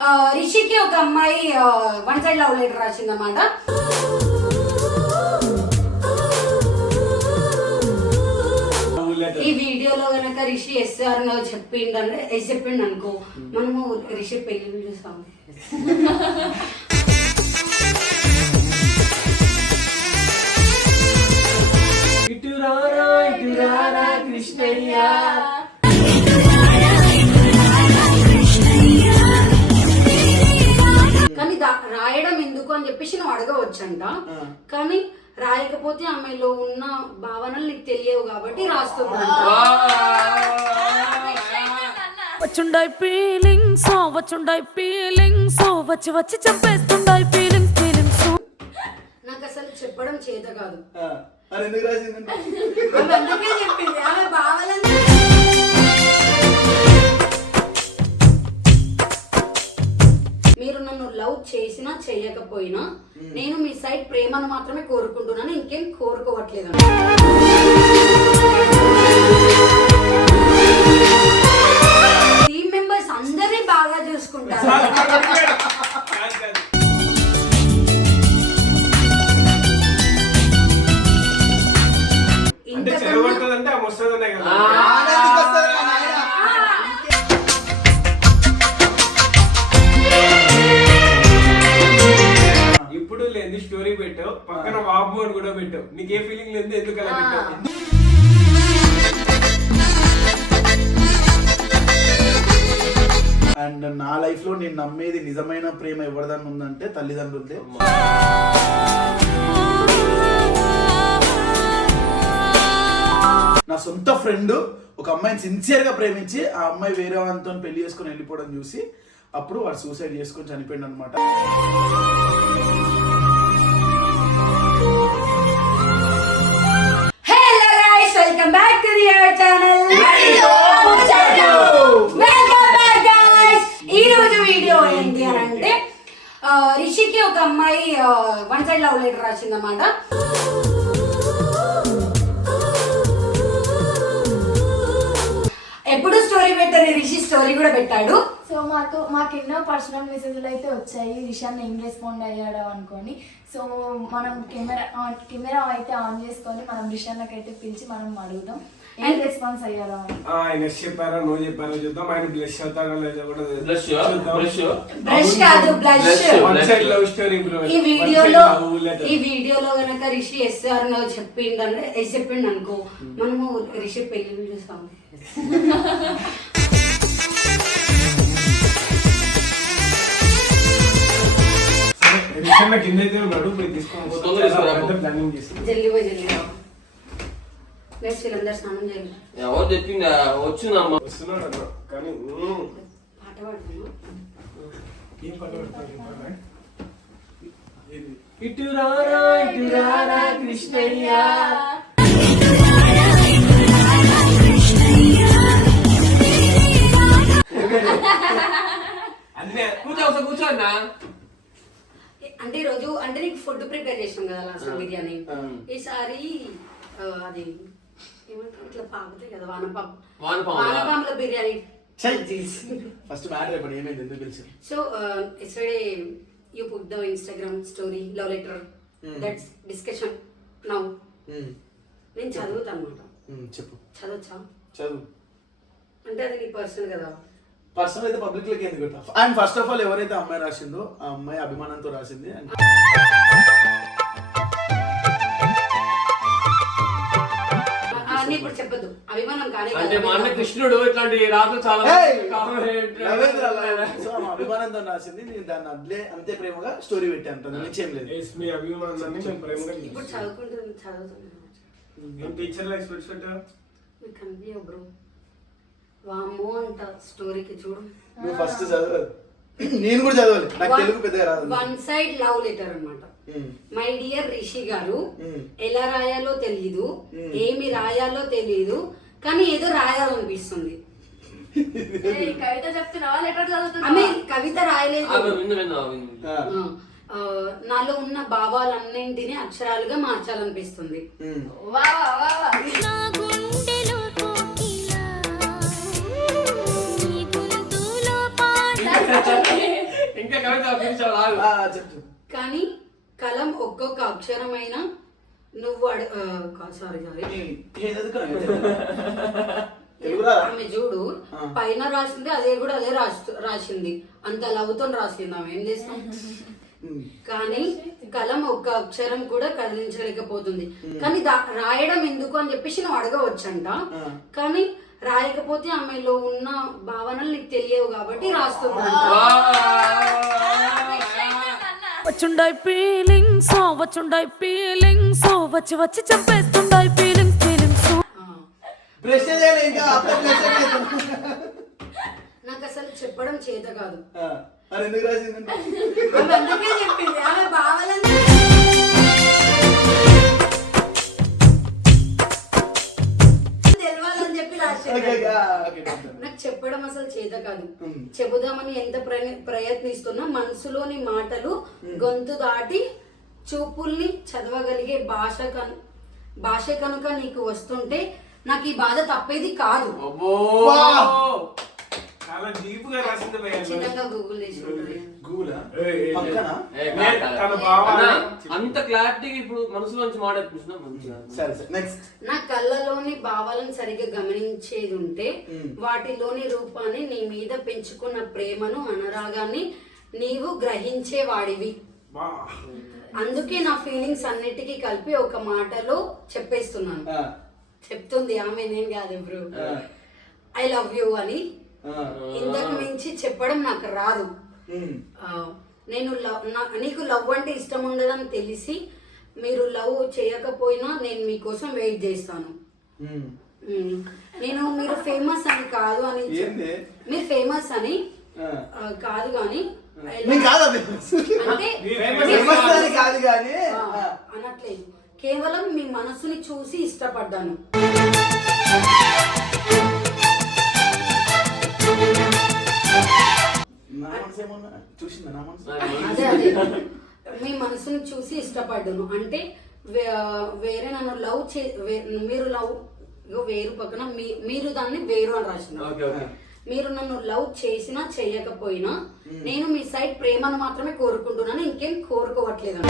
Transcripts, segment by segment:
రిషికి ఒక అమ్మాయి వన్ సైడ్ లవ్ లెటర్ రాసిందన్నమాట. ఈ వీడియోలో గనక రిషి ఎస్ఆర్ చెప్పిండంటే చెప్పిండు అనుకో, మనము రిషి పెళ్లి వీడియో సాంగ్ కృష్ణయ్య కానీ రాయడం ఎందుకు అని చెప్పేసి నువ్వు అడగవచ్చంట. కానీ రాయకపోతే ఆమెలో ఉన్న భావనలు నీకు తెలియవు కాబట్టి రాస్తుందంట. వచ్చుండాయి ఫీలింగ్స్ వచ్చి వచ్చి చంపేస్తుండాయి ఫీలింగ్స్. నాకు అసలు చెప్పడం చేత కాదు. ఎందుకు అందుకే చెప్పింది ఆమె భావనలు. మీరు నన్ను లవ్ చేసినా చేయకపోయినా నేను మీ సైడ్ ప్రేమను మాత్రమే కోరుకుంటున్నాను, ఇంకేం కోరుకోవట్లేదు. టీమ్ మెంబర్స్ అందరినీ బాగా చూసుకుంటారు. ఇప్పుడు లేదు స్టోరీ పెట్టావు, పక్కన బాబు అని కూడా పెట్టావు. నీకు ఏ ఫీలింగ్ లేదు, ఎందుకు అలా పెట్టావు? అండ్ నా లైఫ్ లో నేను నమ్మేది నిజమైన ప్రేమ ఎవరిదన్నా ఉందంటే తల్లిదండ్రులదే. నా సొంత ఫ్రెండ్ ఒక అమ్మాయిని సిన్సియర్ గా ప్రేమించి ఆ అమ్మాయి వేరే వాళ్ళతో పెళ్లి చేసుకుని వెళ్ళిపోవడం చూసి అప్పుడు వాడు సూసైడ్ చేసుకొని చనిపోయాడు అనమాట. Welcome back to your channel. Welcome back guys. ఈ రోజు వీడియో ఏంటి అని అంటే రిషికి ఒక అమ్మాయి వన్ సైడ్ లవ్ లెటర్ రాసిందన్నమాట. ఎప్పుడు స్టోరీ పెట్టారు, రిషి స్టోరీ కూడా పెట్టాడు. సో మాకు ఎన్నో పర్సనల్ మెసేజ్లు అయితే వచ్చాయి, రిషాన్ ఏం రెస్పాండ్ అయ్యాడు అనుకొని. సో మనం కెమెరా అయితే ఆన్ చేసుకొని మనం రిషాన్కి అయితే పిలిచి మనం అడుగుదాం ఏం రెస్పాన్స్ అయ్యారో అని. ఆయన చెప్పారా నువ్వు చెప్పారో చూద్దాం. ఆయన బ్లష్ అవుతాడో లేదో కూడా బ్రష్ కాదు బ్లష్. Love story. ఈ వీడియోలో గనక రిషి ఎస్ఆర్ చెప్పిండంటే చెప్పిండు అనుకో, మనము రిషి పెళ్లి వీడియో సాంగ్ కింద అయితే ఉన్నాడు, పోయి తీసుకొని ప్లానింగ్ చేసి జల్లి పోయి జల్లి వీళ్ళందరూ స్నానం చేయాలి. ఎవరు చెప్పిందా వచ్చిందమ్మా వస్తున్నాడు అన్న. కానీ పాట పాడుతున్నా. ఏం పాట పాడతారు? ఇటు రారా కృష్ణయ్య. అన్నీ కూర్చో అన్నా. అంటే ఈరోజు అంటే నీకు ఫుడ్ ప్రిపేర్ చేసాం కదా లాస్ట్ బిర్యానీ. ఈసారి అది ఏమంటారు ఇట్లా పాకుతాయి కదా వానపాముల బిర్యానీ. ఫస్ట్ మ్యాటర్ ఇప్పుడు ఏమైంది, ఎందుకు పిలిచారు? So yesterday you put the Instagram story love letter that's discussion now. నేను చదువుతాను అనమాట. చెప్పు. చదవచ్చా? చదువు. అంటే అది నీ పర్సనల్ కదా. పర్సనల్ అయితే పబ్లిక్ లోకి ఎందుకు పెట్టా? అండ్ ఫస్ట్ ఆఫ్ ఆల్ ఎవరైతే అమ్మాయి రాసిందో ఆ అమ్మాయి అభిమానంతో రాసింది. ఇప్పుడు చెప్పదు అభిమానం కానీ అంటే మా అన్న కృష్ణుడు ఇట్లాంటి రాత్రులు చాలా సో అభిమానంతో రాసింది. నేను దాన్ని అట్లే అంతే ప్రేమగా స్టోరీ పెట్టాను. నుంచి ఏం లేదు. మీ అభిమానాన్ని మేము ప్రేమగా ఇప్పుడు చదువుతున్నాను. టీచర్ ఎక్స్పెక్ట్ పెట్టారు కనిపించవు బ్రో. వామ్మో అంట స్టోరీకి చూడు. నువ్వు ఫస్ట్ చదవాలి, నేను కూడా చదవాలి. నాకు తెలుగు పెద్దగా రాదు. వన్ సైడ్ లవ్ లెటర్ అన్నమాట. మై డియర్ రిషి గారు, ఎలా రాయాలో తెలీదు, ఏమి రాయాలో తెలీదు, కానీ ఏదో రాయాలనిపిస్తుంది. కవిత చెప్తున్నావా లెటర్ చదువుతున్నావా? ఆమె కవిత రాయలేదు. నాలో ఉన్న భావాలన్నింటినీ అక్షరాలుగా మార్చాలనిపిస్తుంది. ఫినిష్ అవ్వాలి చెప్పు. కానీ కలం ఒక్కొక్క అక్షరమైన నువ్వు సారీ ఆమె చూడు పైన రాసింది అదే కూడా అదే రాసింది అంత లవ్తో రాసింది ఆమె ఏం చేస్తాం. కానీ కలం ఒక్క అక్షరం కూడా కదిలించలేకపోతుంది. కానీ రాయడం ఎందుకు అని చెప్పేసి నువ్వు అడగవచ్చంట. కానీ రాయకపోతే ఆమెలో ఉన్న భావనలు నీకు తెలియవు కాబట్టి రాస్తున్నావు. వచ్చుండాయి ఫీలింగ్స్ వచ్చి వచ్చి చంపేస్తుండాయి ఫీలింగ్స్ ప్రశ్న చేయాలి ఇంకా నాకు అసలు చెప్పడం చేత కాదు. మరి ఎందుకు రాసింది? ఆమె అందుకే చెప్పింది ఆమె భావాలని తెలవాలని చెప్పి రాసింది. నాకు చెప్పడం అసలు చేత కాదు. చెబుదామని ఎంత ప్రయత్నిస్తున్నా మనసులోని మాటలు గొంతు దాటి చూపుల్ని చదవగలిగే భాష కనుక నీకు వస్తుంటే నాకు ఈ బాధ తప్పేది కాదు. చాలా డీప్ గా రాసింది భయ్యా. ఖచ్చితంగా గూగుల్ తన భావన అంత క్లారిటీ ఇప్పుడు మనసులోంచి మాట్లాడుతున్నాం. నా కళ్ళలోని భావాలను సరిగ్గా గమనించేది ఉంటే వాటిలోని రూపాన్ని నీ మీద పెంచుకున్న ప్రేమను అనురాగాన్ని నీవు గ్రహించేవాడివి. అందుకే నా ఫీలింగ్స్ అన్నిటికీ కలిపి ఒక మాటలో చెప్పేస్తున్నాను. చెప్తుంది ఆమె, నేను కాదు బ్రో. ఐ లవ్ యూ అని. ఇంతకు మించి చెప్పడం నాకు రాదు. నేను నీకు లవ్ అంటే ఇష్టం ఉండదని తెలిసి మీరు లవ్ చేయకపోయినా నేను మీకోసం వెయిట్ చేస్తాను. నేను మీరు ఫేమస్ అని కాదు అని, మీరు ఫేమస్ అని కాదు కానీ అనట్లేదు, కేవలం మీ మనసుని చూసి ఇష్టపడ్డాను. అదే మీ మనసుని చూసి ఇష్టపడ్డాను అంటే వేరే నన్ను లవ్ మీరు లవ్ వేరు పక్కన మీరు దాన్ని వేరు అని రాసిన. మీరు నన్ను లవ్ చేసినా చేయకపోయినా నేను మీ సైడ్ ప్రేమను మాత్రమే కోరుకుంటున్నాను, ఇంకేం కోరుకోవట్లేదు.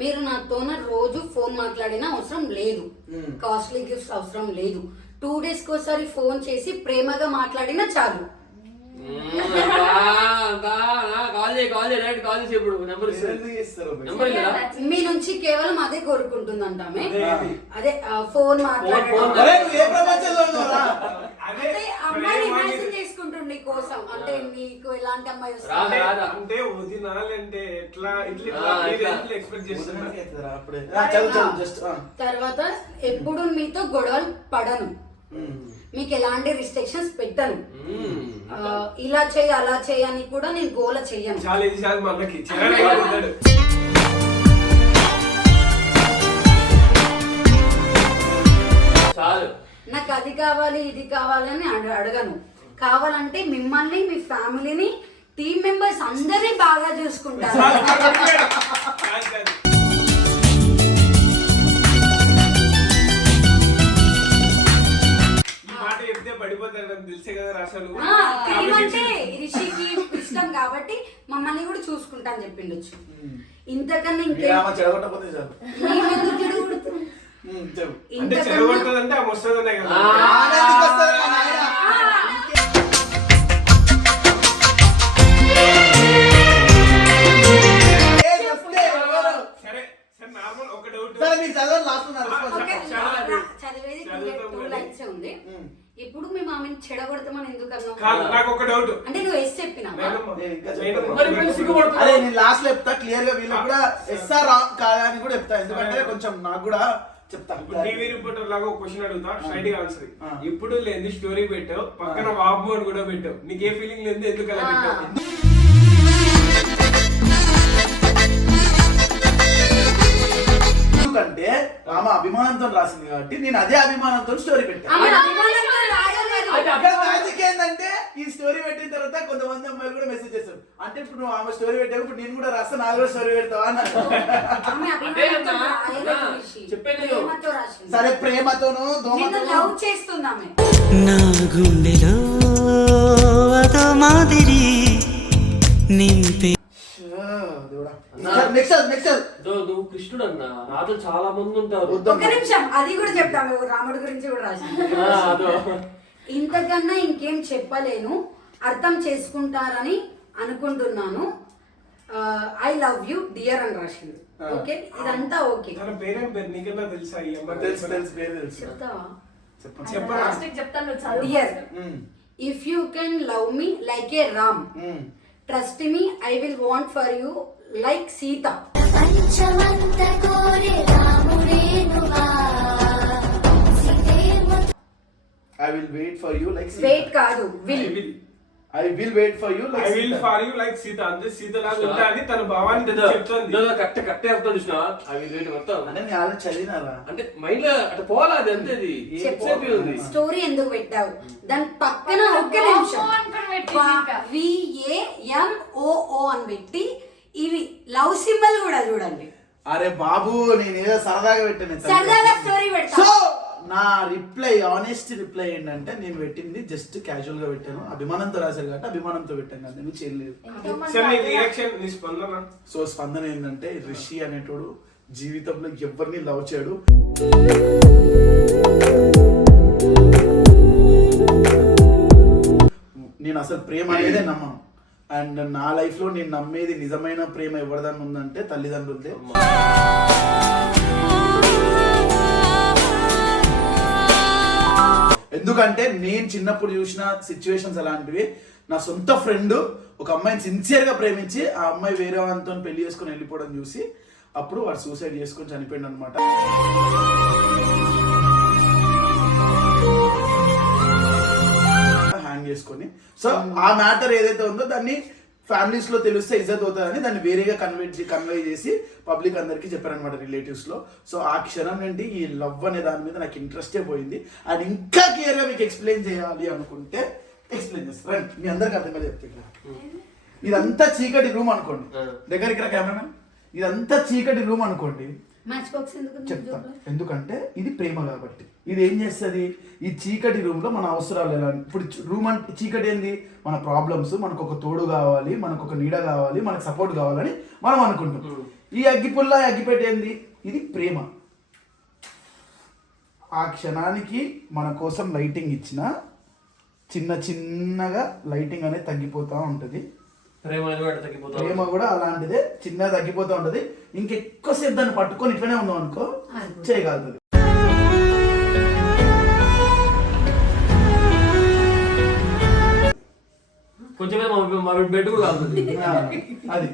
మీరు నాతోన రోజు ఫోన్ మాట్లాడిన అవసరం లేదు, కాస్ట్లీ గిఫ్ట్స్ అవసరం లేదు, 2 days కోసారి ఫోన్ చేసి ప్రేమగా మాట్లాడినా చాలు. మీ నుంచి కేవలం అదే కోరుకుంటుందంట ఆమె. అదే ఫోన్ అమ్మాయిని ఇమాజిన్ చేసుకుంటుండే కోసం. అంటే నీకు ఎలాంటి అమ్మాయి వస్తుంది అంటే వదినాలంటే ఎట్లా ఎక్స్పెక్ట్ చేస్తున్నా. తర్వాత ఎప్పుడు మీతో గొడవలు పడను, మీకు ఎలాంటి రిస్ట్రిక్షన్స్ పెట్టను, ఇలా చేయి అలా చేయి అని కూడా నేను గోల చెయ్యను. నాకు అది కావాలి ఇది కావాలి అని అడగను. కావాలంటే మిమ్మల్ని మీ ఫ్యామిలీని టీమ్ మెంబర్స్ అందరినీ బాగా చూసుకుంటారు. అంటే రిషికి ఇష్టం కాబట్టి మమ్మల్ని కూడా చూసుకుంటా అని చెప్పిండొచ్చు. ఇంతకన్నా చదివేది 2 lines ఉంది. ఇప్పుడు మేము ఆమెను చెడగొడతామని ఎందుకు అన్నావు? అంటే నువ్వు ఎస్ చెప్పినా లాస్ట్ లో చెప్తా క్లియర్ గా, వీళ్ళకి కూడా ఎస్ఆర్ కాదా అని కూడా చెప్తా, ఎందుకంటే కొంచెం నాకు కూడా చెప్తాను. టీవీ రిపోర్టర్ లాగా ఒక క్వశ్చన్ అడుగుతా, స్ట్రైట్ గా ఆన్సర్. ఇప్పుడు లేని స్టోరీ పెట్టావు, పక్కన వాబు అని కూడా పెట్టావు, నీకు ఏ ఫీలింగ్ లేదు, ఎందుకు అలా పెట్టావు? ఎందుకంటే ఆమె అభిమానంతో రాసింది కాబట్టి నేను అదే అభిమానంతో స్టోరీ పెట్టాను. మ్యాజిక్ ఏంటంటే ఈ స్టోరీ పెట్టిన తర్వాత కొంతమంది అమ్మాయిలు కూడా మెసేజ్ చేస్తారు, అంటే ఇప్పుడు నువ్వు ఆమె స్టోరీ పెట్టావు, ఇప్పుడు నేను కూడా రాస్తా, నాకు కూడా స్టోరీ పెడతావా అన్నారు. ఆమె అంటే అభిమానంతో అన్నా, రాయలేదు రిషి. చెప్పేది ప్రేమతో రాసింది. సరే ప్రేమతోను నిన్ను దోమతోను లవ్ చేస్తుంది ఆమె. నా గుండెలో అదో మాదిరి నింపే నెక్స్ట్ నువ్వు కృష్ణుడు అన్న నాతో చాలా మంది ఉంటారు. ఒక్క నిమిషం, అది కూడా చెప్తాము. రాముడి గురించి కూడా రాసింది. అదో ఇంతకన్నా ఇంకేం చెప్పలేను, అర్థం చేసుకుంటారని అనుకుంటున్నాను. ఐ లవ్ యూ డియర్ అని రాసింది. ఓకే, ఇదంతా ఓకే. తన పేరేం పేరు నీకన్నా తెలుసా? ఈ అమ్మాయి తెలుసు తెలుసు పేరు తెలుసు. చెప్తావా? చెప్పండి. చెప్పరా? చెప్తాను నువ్వు చదువు. Dear, if you can love me like a Ram, trust me I will want for you like Sita. పంచమంత కోరే రాముడేనుగా I will wait for you like wait కాదు, will. I will wait for you I like will far you like Sita. అంటే సీత లాగా ఉంటా అని తన భావాన్ని చెప్తుంది. కట్టే అర్థం చూసిన అవి రేటు మొత్తం అంటే నేను ఆల్రెడీ చదివినారా. అంటే మైండ్ లో అటు పోవాలి, అది అంతేది చెప్పు. ఉంది. స్టోరీ ఎందుకు పెట్టావు? దాని పక్కన ఒక్క నిమిషం VAMOO అని పెట్టి ఇవి లవ్ సింబల్ కూడా చూడండి. అరే బాబు నేనేదో సరదాగా పెట్టాను. సరదాగా స్టోరీ పెడతా. సో నా రిప్లై, ఆనెస్ట్ రిప్లై ఏంటంటే నేను పెట్టింది జస్ట్ క్యాజువల్ గా పెట్టాను, అభిమానంతో రాశారు కాబట్టి అభిమానంతో పెట్టాను కదా, నేను చేయలేదు. సరే నీ రియాక్షన్, నీ స్పందన. సో స్పందన ఏంటంటే రిషి అనేటోడు జీవితంలో ఎవరిని లవ్ చేయడు. నేను అసలు ప్రేమ అనేదే నమ్మను. అండ్ నా లైఫ్ లో నేను నమ్మేది నిజమైన ప్రేమ ఎవరిదన్నా ఉందంటే తల్లిదండ్రులదే. ఎందుకంటే నేను చిన్నప్పుడు చూసిన సిచ్యువేషన్స్ అలాంటివి. నా సొంత ఫ్రెండ్ ఒక అమ్మాయిని సిన్సియర్ గా ప్రేమించి ఆ అమ్మాయి వేరే వాళ్ళతో పెళ్లి చేసుకుని వెళ్ళిపోవడం చూసి అప్పుడు వాడు సూసైడ్ చేసుకొని చనిపోయింది అనమాట. హ్యాంగ్ చేసుకొని. సో ఆ మ్యాటర్ ఏదైతే ఉందో దాన్ని ఫ్యామిలీస్ లో తెలిస్తే ఇజ్జత్ అవుతుందని దాన్ని వేరేగా కన్వే చేసి పబ్లిక్ అందరికి చెప్పారనమాట, రిలేటివ్స్ లో. సో ఆ క్షణం నుండి ఈ లవ్ అనే దాని మీద నాకు ఇంట్రెస్టే పోయింది. అండ్ ఇంకా క్లియర్ గా మీకు ఎక్స్ప్లెయిన్ చేయాలి అనుకుంటే ఎక్స్ప్లెయిన్ చేస్తాను. మీ అందరికి అర్థం కదా చెప్తాను. ఇదంతా చీకటి రూమ్ అనుకోండి, దగ్గరికి రా కెమెరామెన్. ఇదంతా చీకటి రూమ్ అనుకోండి, మ్యాచ్ బాక్స్ ఎందుకు చెప్తా. ఎందుకంటే ఇది ప్రేమ కాబట్టి. ఇది ఏం చేస్తుంది, ఈ చీకటి రూమ్ లో మన అవసరాలు ఎలా, ఇప్పుడు రూమ్ అంటే చీకటి ఏంది, మన ప్రాబ్లమ్స్, మనకు ఒక తోడు కావాలి, మనకు ఒక నీడ కావాలి, మనకు సపోర్ట్ కావాలని మనం అనుకుంటాం. ఈ అగ్గిపుల్ల అగ్గిపెట్టి ఏంది, ఇది ప్రేమ. ఆ క్షణానికి మన కోసం లైటింగ్ ఇచ్చిన చిన్నగా లైటింగ్ అనేది తగ్గిపోతూ ఉంటుంది. ప్రేమ కూడా అలాంటిదే, చిన్నగా తగ్గిపోతూ ఉంటది. ఇంకెక్కువసేపు దాన్ని పట్టుకొని ఇట్లనే ఉందాం అనుకో చేయగలుగుతుంది. కొంచెం బెడ్ కూడా అవుతుంది అది.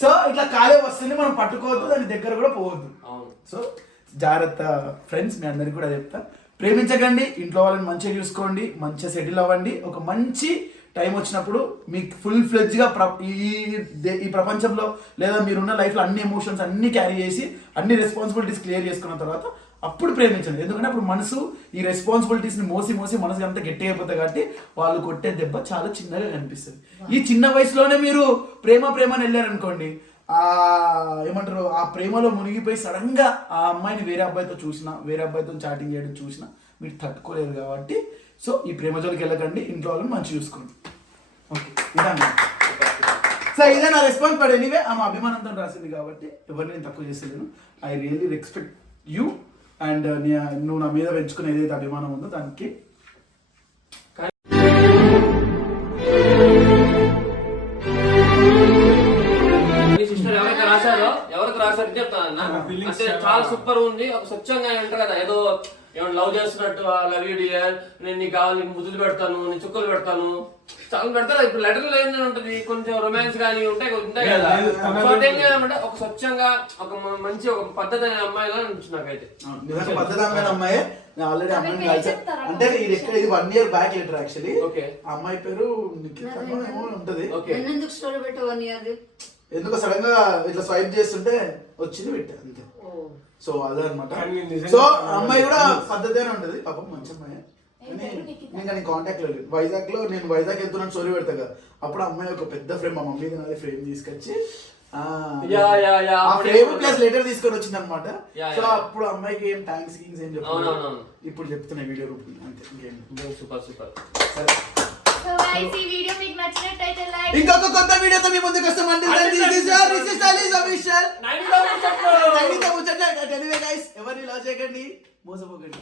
సో ఇట్లా కాలే వస్తుంది, మనం పట్టుకోవద్దు, దాని దగ్గర కూడా పోవద్దు. సో జాగ్రత్త ఫ్రెండ్స్, మీ అందరికి కూడా చెప్తా, ప్రేమించకండి, ఇంట్లో వాళ్ళని మంచిగా చూసుకోండి, మంచిగా సెటిల్ అవ్వండి. ఒక మంచి టైం వచ్చినప్పుడు మీకు ఫుల్ ఫ్లెడ్జ్గా ఈ ప్రపంచంలో లేదా మీరున్న లైఫ్లో అన్ని ఎమోషన్స్ అన్ని క్యారీ చేసి అన్ని రెస్పాన్సిబిలిటీస్ క్లియర్ చేసుకున్న తర్వాత అప్పుడు ప్రేమించండి. ఎందుకంటే అప్పుడు మనసు ఈ రెస్పాన్సిబిలిటీస్ని మోసి మనసు అంతా గట్టిగా అయిపోతుంది కాబట్టి వాళ్ళు కొట్టే దెబ్బ చాలా చిన్నగా కనిపిస్తుంది. ఈ చిన్న వయసులోనే మీరు ప్రేమని వెళ్ళారనుకోండి, ఏమంటారు, ఆ ప్రేమలో మునిగిపోయి సడన్ గా ఆ అమ్మాయిని వేరే అబ్బాయితో చూసినా, వేరే అబ్బాయితో చాటింగ్ చేయడం చూసినా మీరు తట్టుకోలేరు కాబట్టి సో ఈ ప్రేమ జోలికి వెళ్ళకండి, ఇంట్లో వాళ్ళని మంచిగా చూసుకోండి. ఓకే, ఇదన్నా. సో ఇదే నా రెస్పాన్స్. బట్ ఎనీవే ఆమె అభిమానంతో రాసింది కాబట్టి ఎవరిని నేను తక్కువ చేసేలేను. I really respect you. And నువ్వు నా మీద పెంచుకునే ఏదైతే అభిమానం ఉందో దానికి సిస్టర్ ఎవరైతే రాశారో చెప్తాను. అంటే చాలా సూపర్ ఉంది. ఒక స్వచ్ఛంగా అంటారు కదా, ఏదో లవ్ చేస్తున్నట్టు, లవ్ యూ డియర్, నేను నీకు కావాలి, నీకు ముద్దులు పెడతాను, నీ చుక్కలు పెడతాను, చాలా పెడతారు. ఇప్పుడు లెటర్లు ఏంటంటే ఉంటుంది, కొంచెం రొమాన్స్ కానీ ఉంటాయి కదా. సో అదేం చేయాలంటే ఒక స్వచ్ఛంగా ఒక మంచి ఒక పద్ధతి అనే అమ్మాయిగా అనిపించింది నాకైతే. పద్ధతి అమ్మాయి. ఆల్రెడీ అమ్మాయిని అంటే ఇది 1 year బ్యాక్ లెటర్ యాక్చువల్లీ. ఆ అమ్మాయి పేరు ఉంటది. ఎందుకో సడన్ గా ఇట్లా స్వైప్ చేస్తుంటే వచ్చింది పెట్టా అంతే. సో అదే అనమాట. సో అమ్మాయి కూడా పద్ధతిగానే ఉంటది, పాపం మంచి అమ్మాయి. ఇంకా నేను కాంటాక్ట్ లో లేదు. వైజాగ్ లో నేను వైజాగ్ వెళ్తున్నాను స్టోరీ పెడతా కదా, అప్పుడు అమ్మాయి ఒక పెద్ద ఫ్రేమ్, మా మమ్మీ నాది ఫ్రేమ్ తీసుకొచ్చి ఆ ఫ్రేమ్ ప్లస్ లెటర్ తీసుకొని వచ్చింది అనమాట. సో అప్పుడు అమ్మాయికి ఏం థ్యాంక్స్ గిన్స్ ఏం చెప్పాను, ఇప్పుడు చెప్తున్నా వీడియో రూపంలో అంతే, ఇంకేం. Super super. సరే, సో గైస్ ఈ వీడియో మీకు నచ్చినట్టయితే లైక్, ఇంకొక కొత్త వీడియోతో మీ ముందుకు వస్తాం. ఎవరిని లవ్ చేయకండి, మోసపోకండి.